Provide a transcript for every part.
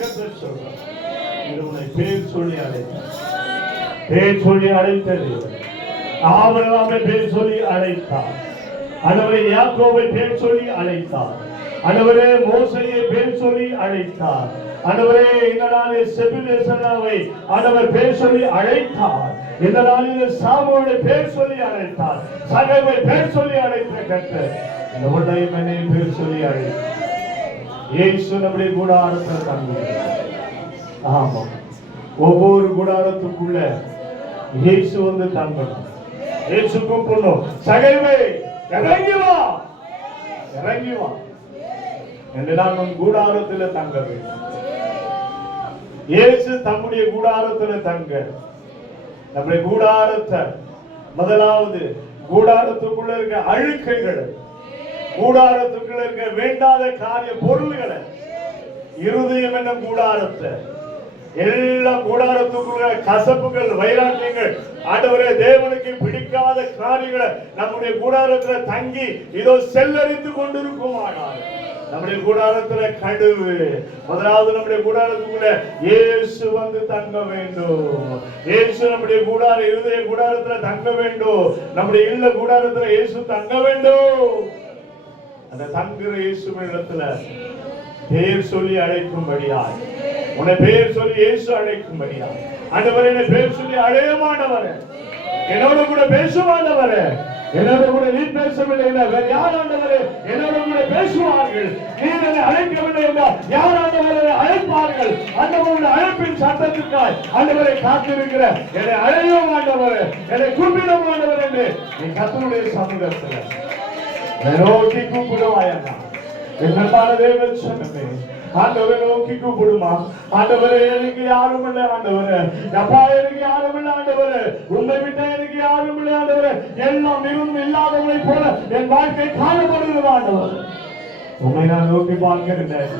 கர்த்தர் சொல்றார். இது உன்னை பேர் சொல்லி அழைத்தார். பேர் சொல்லி அழைத்தது. ஆபிரகாமை பேர் சொல்லி அழைத்தார். ஆண்டவரே யாக்கோபை பேர் சொல்லி அழைத்தார். ஆண்டவரே மோசேயை பேர் சொல்லி அழைத்தார். ஆண்டவரே இந்த நாளில் செபுதேசனாவை ஆண்டவர் பேர் சொல்லி அழைத்தார். இந்த நாளில் சாமுவேலை பேர் சொல்லி அழைத்தார். சகேவை பேர் சொல்லி அழைத்த கர்த்தர் இந்த உன்னையும் என்னையும் பேர் சொல்லி அழைத்தார். இயேசு நம்முடைய கூடாரத்தில் தங்குகிறார். ஆமா, ஒவ்வொரு கூடாரத்துக்குள்ள இயேசு வந்து தங்கணும். இயேசு கூப்பிடணும், சகேவை இறங்கி வா, இறங்கி வா என்று நான் உன் கூடாரத்தில் தங்க வேண்டும். இயேசு தம்முடைய கூடாரத்தில் தங்க. நம்முடைய கூடாரத்தை முதலாவது கூடாரத்துக்குள்ள இருக்க அழுக்கைகளை, கூடாரத்துக்குள்ள இருக்க வேண்டாத காரிய பொருள்களை, இருதயம் என்ன கூடாரத்தை, எல்லா கூடாரத்துக்குள்ள கசப்புகள், வைராக்கியங்கள், ஆண்டவரே தேவனுக்கு பிடிக்காத காரியங்களை நம்முடைய கூடாரத்தில் தங்கி இதோ செல்லரித்து கொண்டிருக்குமானால் நம்முடைய கூடாரத்துல கடுவு. முதலாவது நம்முடைய கூடாரத்துக்குள்ள இயேசு வந்து தங்க வேண்டும். இயேசு நம்முடைய இருதய கூடாரத்துல தங்க வேண்டும். நம்முடைய இல்ல கூடாரத்துல இயேசு தங்க வேண்டும். அந்த தங்குற இயேசுவின் இடத்துல பேர் சொல்லி அழைக்கும்படியாய், உன்னை பேர் சொல்லி இயேசு அழைக்கும்படியாய், ஆண்டவரே என்னை பேர் சொல்லி அழையமானவரே, என்னோட கூட பேசுவானவரே, என்னோட கூட நீ பேசவில்லை என்றால் வேறு யார் ஆண்டவரே என்னோட கூட பேசுவார்கள்? நீர் என்னை அழைக்கவில்லை என்றால் யார் ஆண்டவரை அழைப்பார்கள்? ஆண்டவருடைய அழைப்பின் சத்தத்துக்காய் ஆண்டவரை காத்திருக்கிற என்னை அழையும் ஆண்டவரே, என்னை கூப்பிடும் ஆண்டவர் என்று நீ கர்த்தருடைய சமூகத்தில் நோக்கி கூப்பிடுவாயண்ணா. என்னமான தேவன் சொன்னமே, ஆண்டவரை நோக்கி கூப்பிடுமா. ஆண்டவரே எனக்கு யாரும் இல்லை ஆண்டவரே, அப்பா எனக்கு யாரும் இல்லை ஆண்டவரே, உண்மை விட்ட எனக்கு யாரும் இல்லை ஆண்டவரே, எல்லாம் மிகவும் இல்லாதவனை போல என் வாழ்க்கை காணப்படுகிறது ஆண்டவர். உண்மை நான் நோக்கி பார்க்கிறேன்,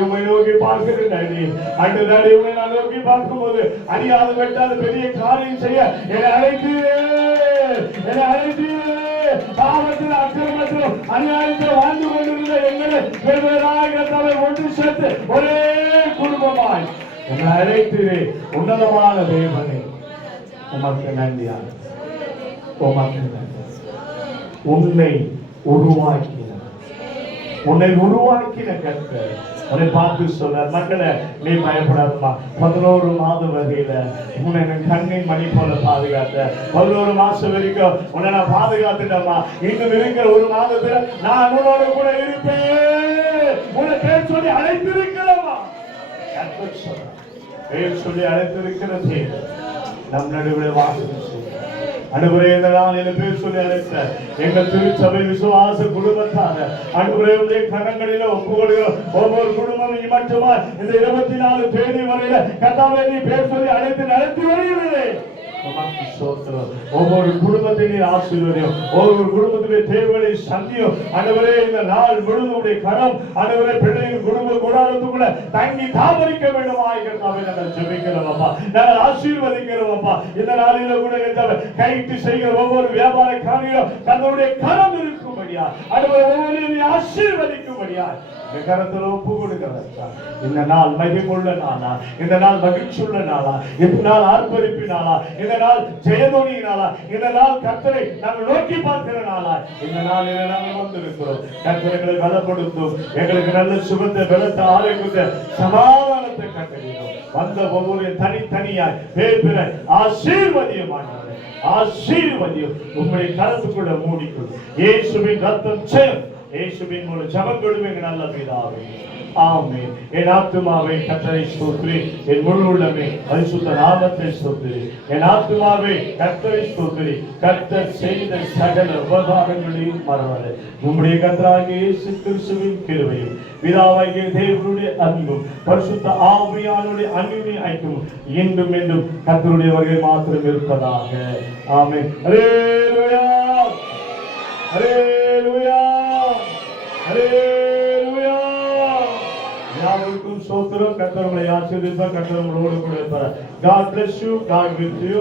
உண்மை நோக்கி பார்க்கிறேன். அன்று தாடி உண்மை நான் நோக்கி பார்க்கும் போது அறியாத வெட்டாத பெரிய காரியம் செய்ய என்னை அழைத்தீரே, என்னை அழைத்தீரே. பாவத்தில் அக்கிரமத்திலும் அநியாயத்தில் வாழ்ந்து கொண்டிருந்த எங்களை வெவ்வேறாக ஒன்று சேர்த்து ஒரே குடும்பமாய் என்னை அழைத்தீரே. உன்னதமான தேவனே உமக்கு நன்றியாக, உமக்கு நன்றி. உன்னை உருவாக்கின கர்த்தர் உன்னை பார்த்து சொல்ற மக்களை, நீ பயப்படாதமா. 11 மாதம் வகையில உன்னை கண்ணின் மணி போல பாதுகாத்த, 11 மாசம் வரைக்கும் உன்னை நான் பாதுகாத்துட்டமா. இன்னும் இருக்கிற ஒரு மாதத்துல நான் உன்னோட கூட இருப்பேன். உன்னை பேர் சொல்லி அழைத்திருக்கிறவா, பேர் சொல்லி அழைத்திருக்கிறது நம் நடுவில் வாசம் செய்ய. அன்றுவரே இந்த நாளில் பேர் சொல்லி அழைத்த எங்கள் திருச்சபை விசுவாச குடும்பத்தார அன்றுவரே கரங்களில ஒப்புக்கொள்கிறோம். ஒவ்வொரு குடும்பமும் மட்டுமா இந்த 24 தேதி வரையில கர்த்தாவே நீ பேர் சொல்லி அழைத்து நடத்தி வருகிறீர்களே, ஒவ்வொரு குடும்பத்திலே ஆசீர்வதியும், ஒவ்வொரு குடும்பத்திலே தேவைகளை சந்தியும். ஆண்டவரே இந்த நாள் முழுவதும் கரம் ஆண்டவரே பிள்ளைகள் குடும்ப கூடாரத்துக்குள்ள தங்கி தாபரிக்க வேண்டுமாய் கர்த்தாவே நாங்கள் ஜெபிக்கிறோம் அப்பா, நாங்கள் ஆசீர்வதிக்கிறோம் அப்பா. இந்த நாளில கூட கர்த்தாவே கைட்டு செய்கிற ஒவ்வொரு வியாபார காரியம் தங்களுடைய கரம் இருக்கும்படியா, ஆண்டவரே ஒவ்வொருவரையும் ஆசீர்வதிக்கும்படியா கரத்தில் ஒப்பு கொடுக்கிறதா. இந்த நாள் மகிமுள்ள நாளா, இந்த நாள் மகிழ்ச்சியுள்ள நாளா, இந்த நாள் ஆர்ப்பரிப்பு நாளா, இந்த நாள் ஜெயதொனி நாளா, இந்த நாள் கர்த்தரை நாங்கள் நோக்கி பார்க்கிற நாளா, இந்த நாளில் நாங்கள் வந்திருக்கிறோம். கர்த்தர்களை பலப்படுத்தும், எங்களுக்கு நல்ல சுகத்தை பலத்தை ஆரோக்கியத்தை சமாதானத்தை கட்டளையிடும். வந்த ஒவ்வொரு தனித்தனியாய் பேர் ஆசீர்வதியமானவரே, ஆசீர்வதியும் உங்களுடைய கரத்துக்குள்ள மூடிக்கொள்ளும். இயேசுவின் ரத்தம் ஜெயம், இயேசுவின் மூலம் ஜெபம் கொடுங்க நல்ல பிதாவே, ஆமென். என் ஆத்துமாவே கர்த்தரை ஸ்தோத்திரி, என் முழு உள்ளமே பரிசுத்த நாமத்தை ஸ்தோத்திரி. என் ஆத்துமாவே கர்த்தரை ஸ்தோத்திரி, கர்த்தர் செய்த சகல உபகாரங்களையும் மறவாதே. உம்முடைய கர்த்தராகிய இயேசு கிறிஸ்துவின் கிருபையும் பிதாவாகிய தேவனுடைய அன்பும் பரிசுத்த ஆவியானவருடைய அன்பின் ஐக்கியமும் இன்றும் என்றும் கர்த்தருடைய வருகை மாத்திரம் இருப்பதாக. ஆமென். அல்லேலூயா, அல்லேலூயா, அல்லேலூயா. யாவருக்கும் ஸ்தோத்திரம். கர்த்தர் உங்களை ஆசீர்வதிப்பார். கர்த்தர் உங்களோடு கூட இருப்பார். God bless you. God with you.